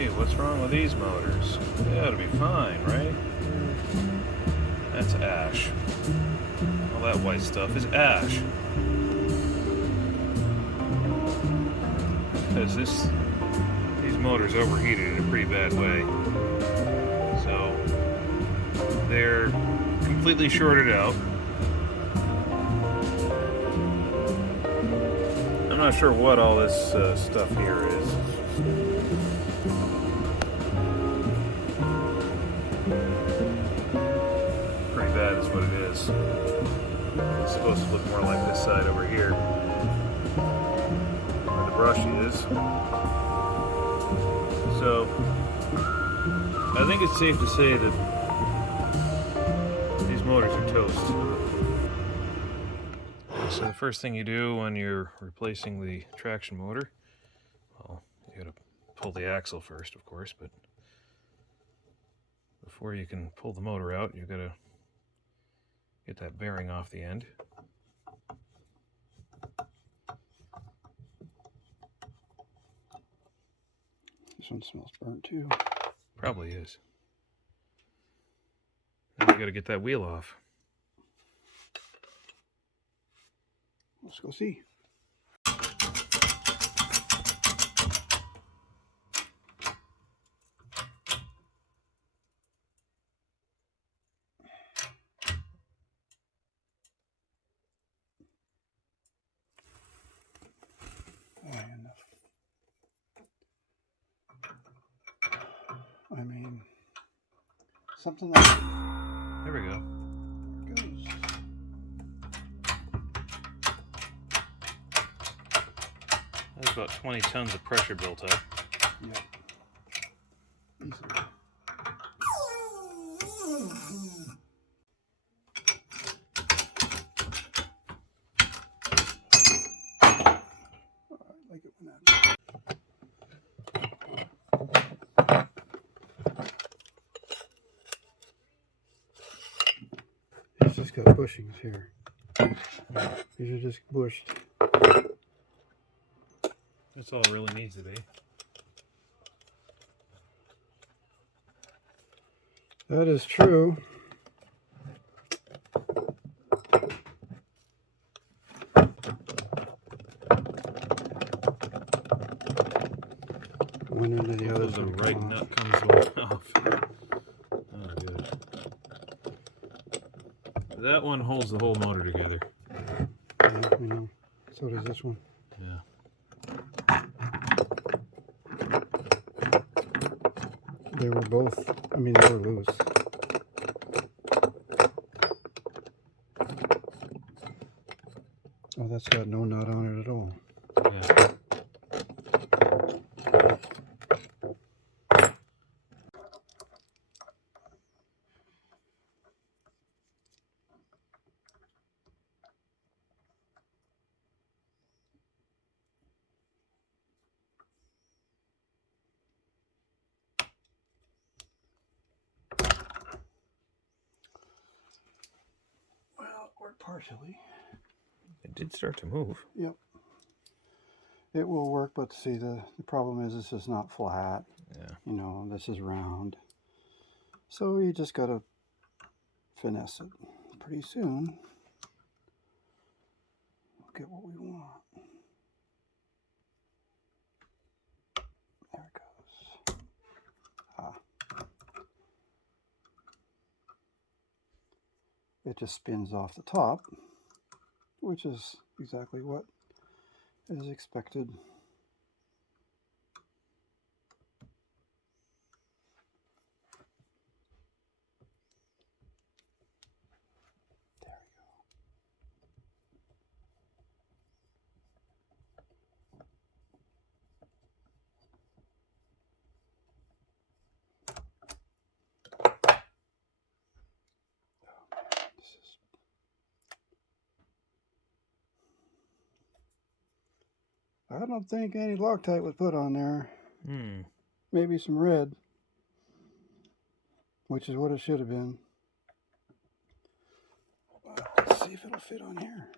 Hey, what's wrong with these motors? They ought to be fine, right? That's ash. All that white stuff is ash. Because these motors overheated in a pretty bad way. So they're completely shorted out. I'm not sure what all this stuff here is. Pretty bad is what it is. It's supposed to look more like this side over here, where the brush is. So I think it's safe to say that these motors are toast. So the first thing you do when you're replacing the traction motor, well, you gotta pull the axle first, of course, but before you can pull the motor out, you gotta get that bearing off the end. This one smells burnt too. Probably is. Then you gotta get that wheel off. Let's go see. I mean, something like that. There we go. There it goes. There's about 20 tons of pressure built up. Yep. Easily. I like it when that. It's just got bushings here. These are just bushed. That's all it really needs to be. That is true. One into the other. The right nut comes off. Oh, good. That one holds the whole motor together. Yeah, you know. So does this one. Yeah. They were both, I mean, they were loose. Oh, that's got no nut on it at all. Yeah. Well, it worked partially. It did start to move. Yep. It will work, but see, the problem is this is not flat. Yeah. You know, this is round. So you just got to finesse it. Pretty soon, we'll get what we want. There it goes. Ah. It just spins off the top, which is exactly what is expected. There we go. This is... I don't think any Loctite was put on there. Maybe some red, which is what it should have been. Let's see if it'll fit on here.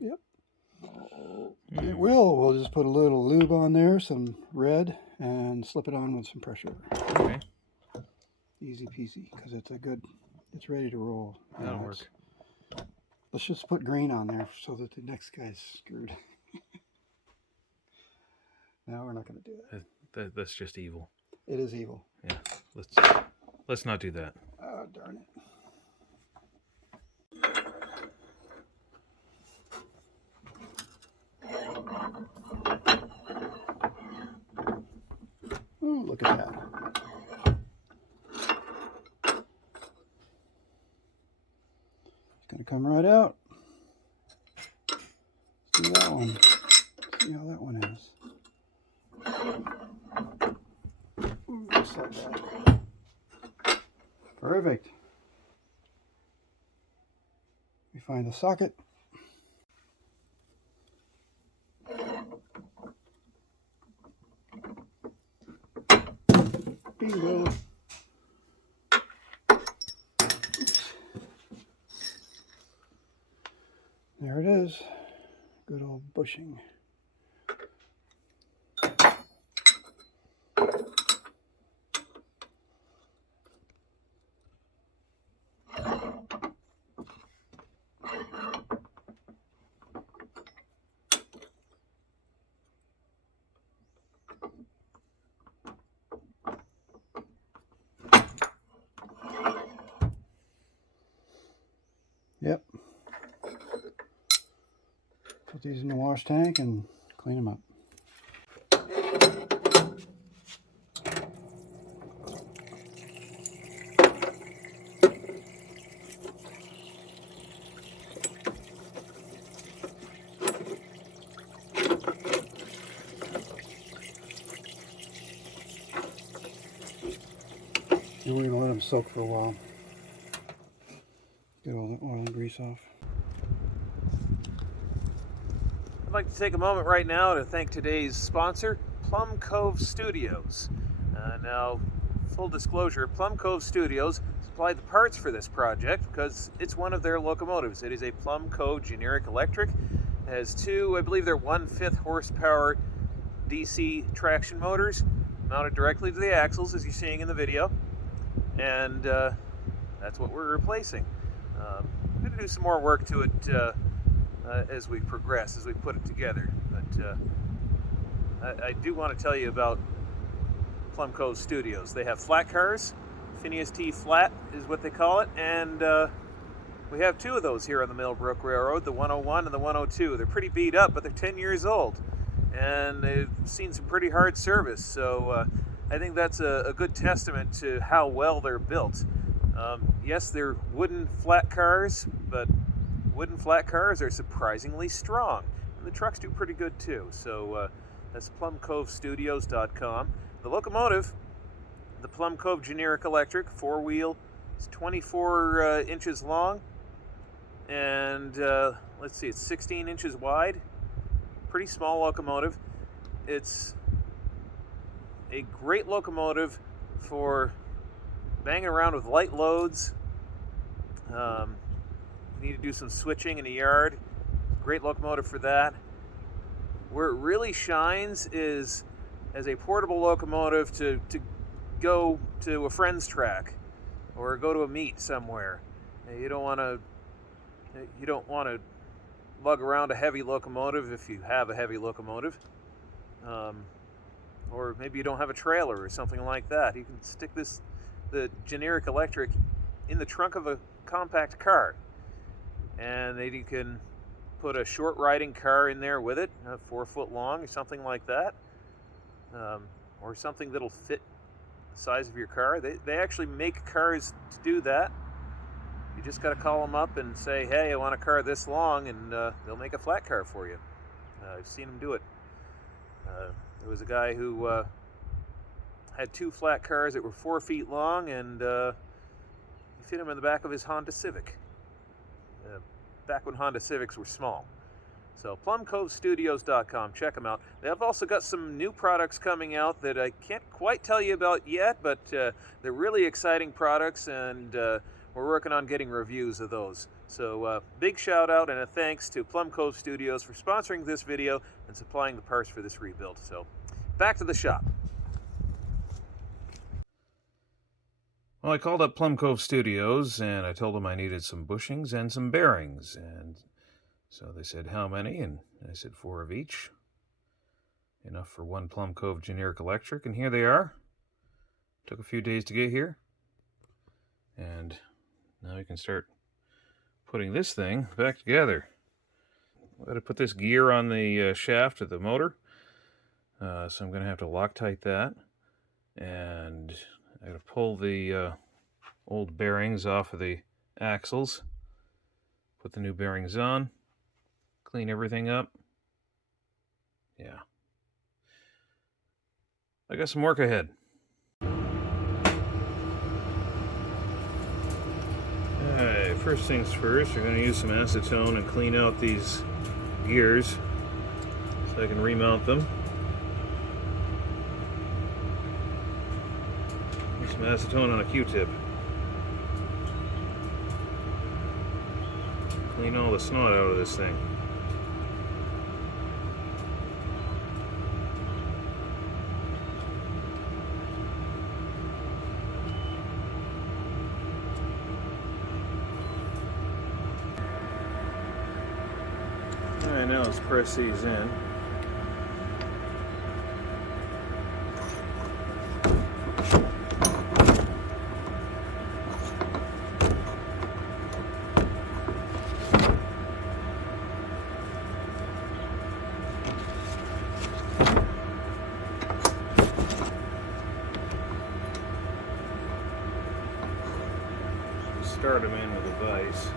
Yep. It will, we'll just put a little lube on there, some red, and slip it on with some pressure. Okay. Easy peasy, because it's ready to roll. That'll work. Let's just put green on there so that the next guy's screwed. No, we're not going to do that. That's just evil. It is evil. Yeah. Let's not do that. Oh, darn it. Ooh, look at that. It's going to come right out. Let's do that one. See how that one is. Ooh, just like that. Perfect. We find the socket. Bingo. There it is. Good old bushing. Yep. Put these in the wash tank and clean them up. And we're going to let them soak for a while. Get all the oil and grease off. I'd like to take a moment right now to thank today's sponsor, Plum Cove Studios. Now, full disclosure, Plum Cove Studios supplied the parts for this project because it's one of their locomotives. It is a Plum Cove generic electric. It has two, I believe they're 1/5 horsepower DC traction motors mounted directly to the axles, as you're seeing in the video. And that's what we're replacing. I'm going to do some more work to it as we progress, as we put it together. But I do want to tell you about Plum Cove Studios. They have flat cars. Phineas T Flat is what they call it. And we have two of those here on the Millbrook Railroad, the 101 and the 102. They're pretty beat up, but they're 10 years old. And they've seen some pretty hard service. So I think that's a good testament to how well they're built. Yes, they're wooden flat cars, but wooden flat cars are surprisingly strong. And the trucks do pretty good too. So that's plumcovestudios.com. The locomotive, the Plum Cove Generic Electric, 4-wheel, it's 24 inches long. And let's see, it's 16 inches wide. Pretty small locomotive. It's a great locomotive for banging around with light loads. Need to do some switching in the yard. Great locomotive for that. Where it really shines is as a portable locomotive to go to a friend's track or go to a meet somewhere. You don't want to lug around a heavy locomotive if you have a heavy locomotive. Or maybe you don't have a trailer or something like that. You can stick the generic electric in the trunk of a compact car. And then you can put a short riding car in there with it, 4 foot long or something like that. Or something that'll fit the size of your car. They actually make cars to do that. You just got to call them up and say, hey, I want a car this long, and they'll make a flat car for you. I've seen them do it. There was a guy who had 2 flat cars that were 4 feet long, and he fit them in the back of his Honda Civic. Back when Honda Civics were small. So plumcovestudios.com, check them out. They have also got some new products coming out that I can't quite tell you about yet, but they're really exciting products, and we're working on getting reviews of those. So big shout out and a thanks to Plum Cove Studios for sponsoring this video and supplying the parts for this rebuild. So back to the shop. Well, I called up Plum Cove Studios and I told them I needed some bushings and some bearings. And so they said, how many? And I said 4 of each. Enough for one Plum Cove generic electric. And here they are. Took a few days to get here. And now we can start putting this thing back together. I've got to put this gear on the shaft of the motor. So I'm going to have to Loctite that. And I got to pull the old bearings off of the axles, put the new bearings on, clean everything up. Yeah. I got some work ahead. Alright, first things first, you're going to use some acetone and clean out these gears so I can remount them. Some acetone on a Q-tip. Clean all the snot out of this thing. Alright, now let's press these in. Start them in with a vise.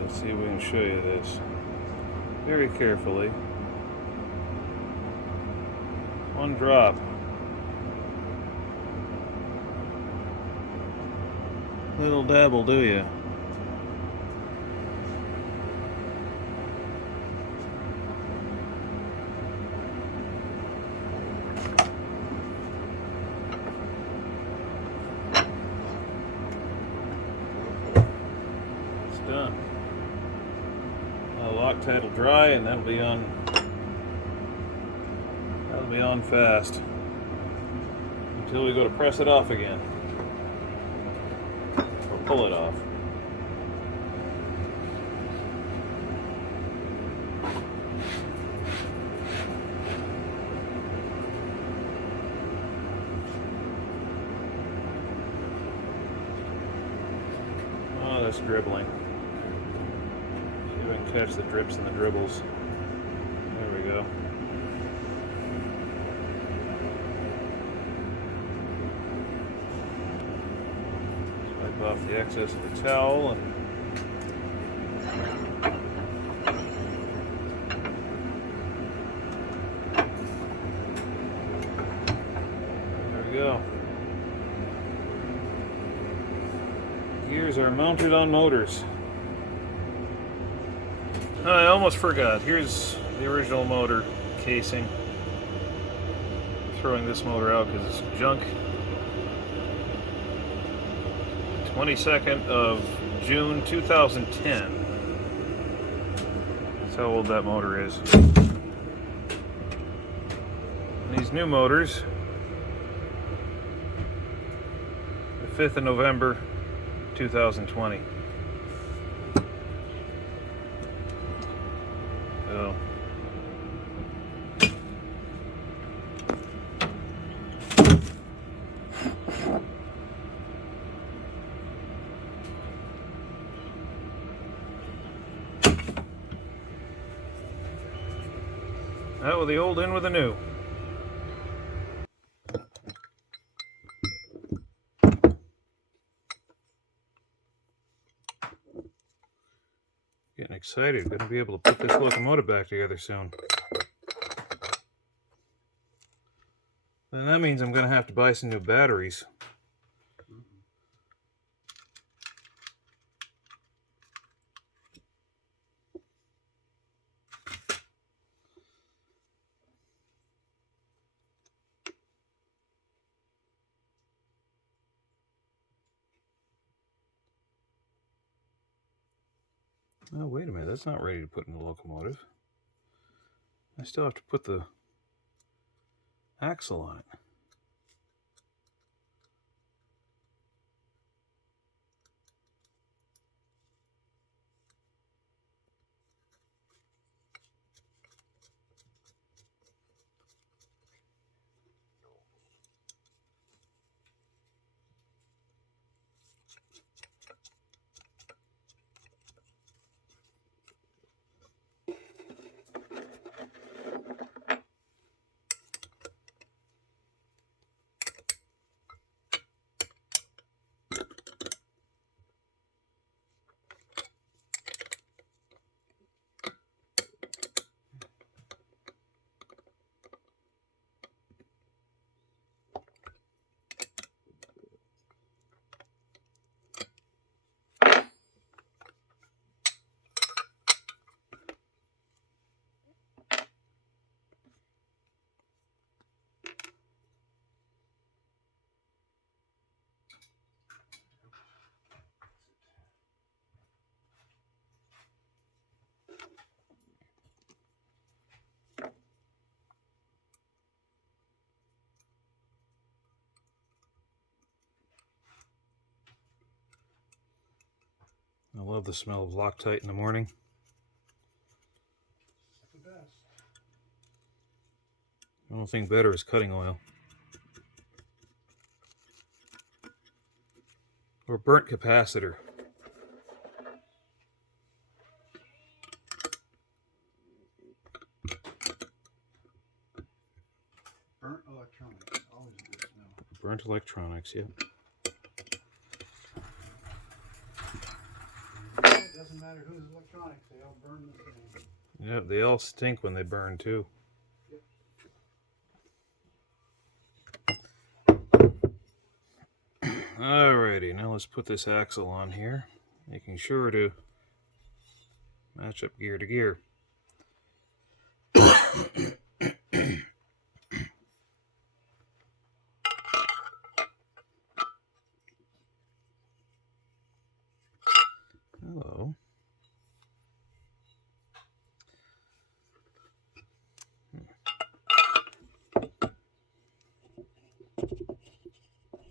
Let's see if we can show you this very carefully. One drop. Little dabble, do you? It's done. Loctite will dry and that'll be on fast until we go to press it off again or pull it off. Oh, that's dribbling. See if I can catch the drips and the dribbles. There we go. Wipe off the excess of the towel and there we go. Gears are mounted on motors. I almost forgot. Here's the original motor casing. Throwing this motor out because it's junk. 22nd of June 2010. That's how old that motor is. And these new motors, the 5th of November 2020. So out with the old, in with the new. Getting excited. Going to be able to put this locomotive back together soon. And that means I'm going to have to buy some new batteries. Oh, wait a minute. That's not ready to put in the locomotive. I still have to put the axle on it. I love the smell of Loctite in the morning. The best. The only thing better is cutting oil. Or burnt capacitor. Burnt electronics, always a good smell. Burnt electronics, yeah. It doesn't matter whose electronics, they all burn the same. Yeah, they all stink when they burn too. Alrighty, now let's put this axle on here, making sure to match up gear to gear. Hello.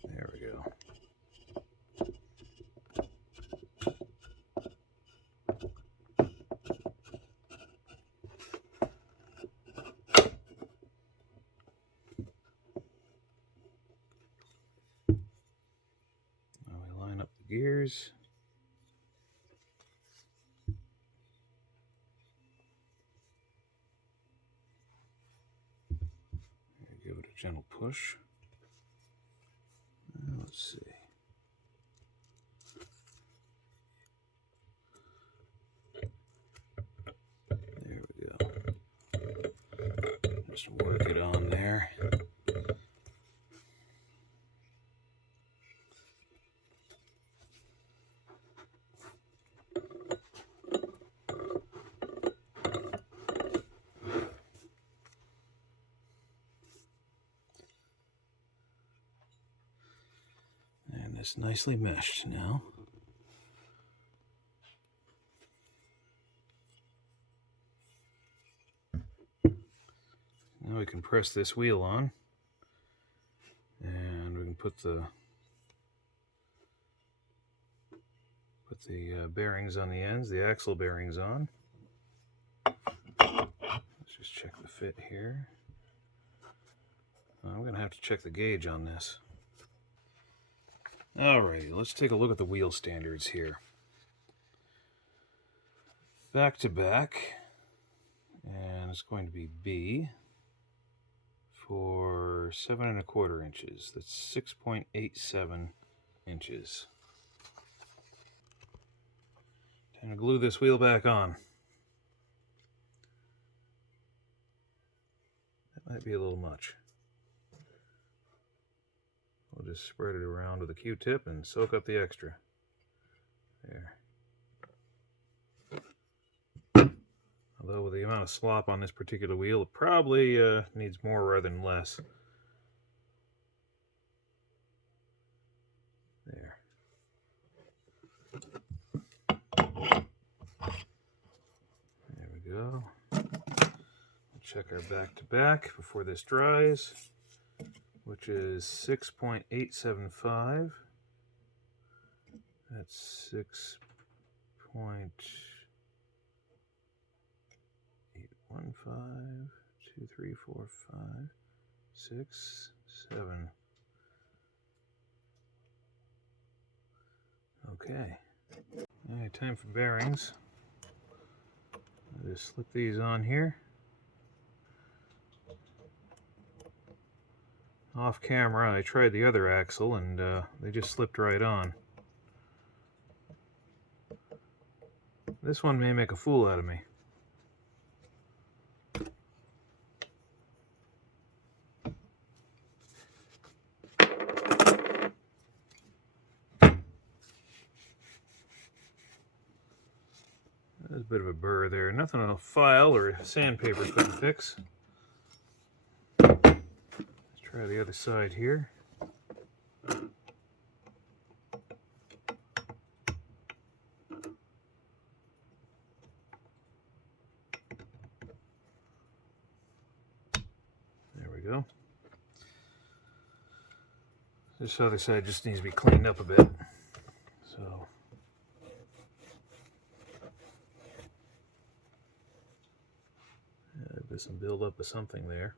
There we go. Now we line up the gears. Give it a gentle push. Let's see. There we go. Just work it on there. It's nicely meshed now. Now we can press this wheel on, and we can put the bearings on the ends, the axle bearings on. Let's just check the fit here. I'm going to have to check the gauge on this. Alrighty, let's take a look at the wheel standards here. Back to back, and it's going to be B for 7 1/4 inches. That's 6.87 inches. Time to glue this wheel back on. That might be a little much. We'll just spread it around with a Q-tip and soak up the extra. There. Although with the amount of slop on this particular wheel, it probably needs more rather than less. There. There we go. We'll check our back-to-back before this dries, which is 6.875. That's 6.815, 2, 3, 4, 5, 6, 7. Okay. All right, time for bearings. I'll just slip these on here. Off camera, I tried the other axle and they just slipped right on. This one may make a fool out of me. There's a bit of a burr there. Nothing a file or sandpaper couldn't fix. Let's try the other side here. There we go. This other side just needs to be cleaned up a bit. So there's some buildup of something there.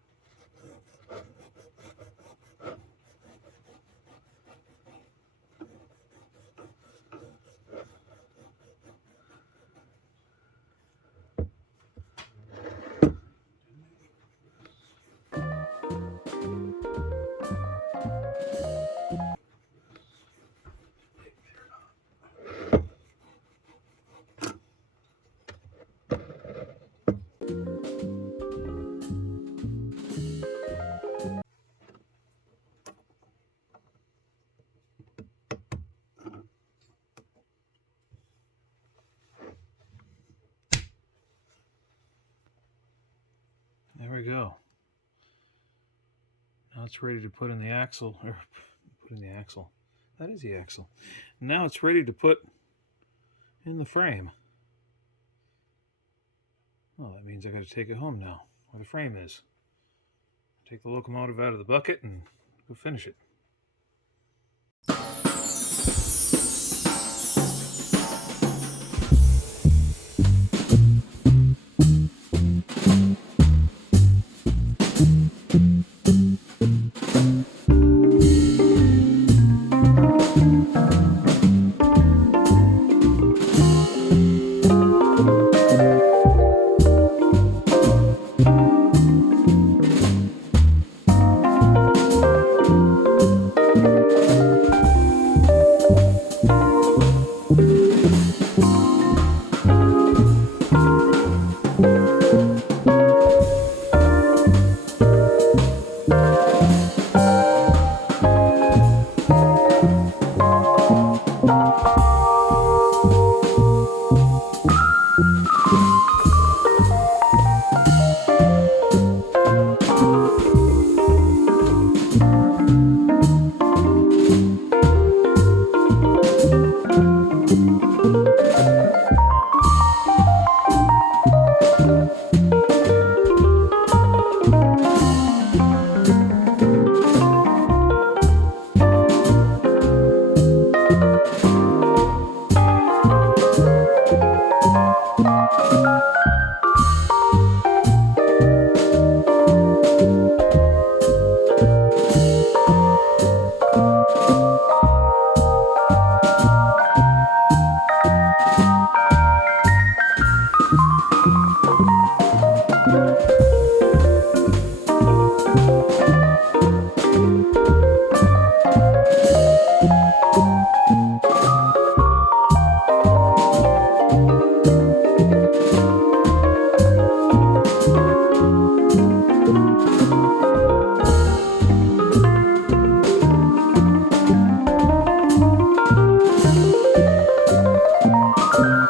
There we go. Now it's ready to put in the axle, or put in the axle. That is the axle. Now it's ready to put in the frame. Well, that means I got to take it home now, where the frame is. Take the locomotive out of the bucket and go finish it. Bye.